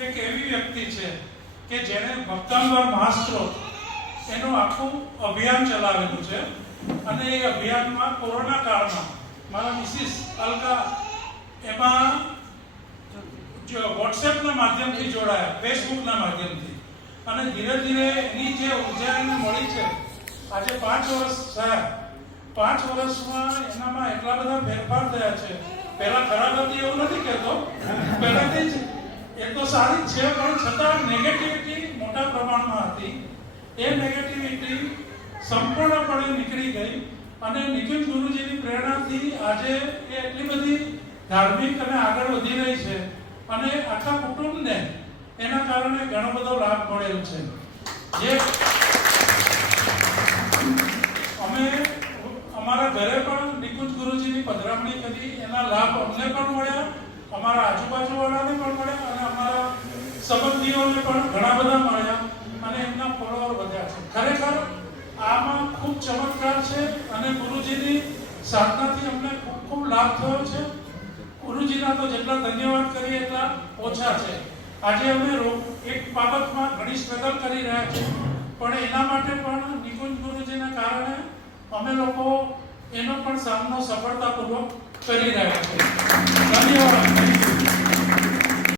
એક એવી વ્યક્તિ છે કે જેણે ભક્તાંબર મહાસ્ત્રોત એનું આખું અભિયાન ચલાવેલું છે અને એ અભિયાનમાં કોરોના કાળમાં મારા મિસિસ અલકા એમાં જો વોટ્સએપના માધ્યમથી જોડાયા, ફેસબુકના માધ્યમથી, અને ધીરે ધીરે એની જે ઉર્જા એને મળી છે, આજે 5 વર્ષ થયા, 5 વર્ષમાં એનામાં એટલા બધા ફેરફાર થયા છે. પહેલા ખરાબ હતી એવું નથી કહેતો, પહેલાથી જ એ તો સારી જ છે, પણ છતાં નેગેટિવિટી મોટા પ્રમાણમાં હતી. એ નેગેટિવિટી સંપૂર્ણપણે નીકળી ગઈ અને નિખિલ ગુરુજીની પ્રેરણાથી આજે એ એટલી બધી ધાર્મિક અને આગળ વધી રહી છે અને આખા કુટુંબને એના કારણે ઘણો બધો લાભ મળેલો છે. જે અમે અમારા ઘરે પણ નિકુંજ ગુરુજીની પધરામણી કરી, એના લાભ અમને પણ મળ્યા, અમારા આજુબાજુવાળાને પણ મળ્યા અને અમારા સંબંધીઓને પણ ઘણા બધા મળ્યા અને એમના ફોલોઅર વધ્યા છે. ખરેખર આમાં ખૂબ ચમત્કાર છે અને ગુરુજીની સાધનાથી અમને ખૂબ ખૂબ લાભ થયો છે. ગુરુજીના તો જેટલા ધન્યવાદ કરીએ એટલા ઓછા છે. આજે અમે એક બાબતમાં ઘણી સ્ટ્રગલ કરી રહ્યા છીએ, પણ એના માટે પણ નિકુંજ ગુરુજીના કારણે અમે લોકો એનો પણ સામનો સફળતાપૂર્વક કરી રહ્યા છીએ. ધન્યવાદ.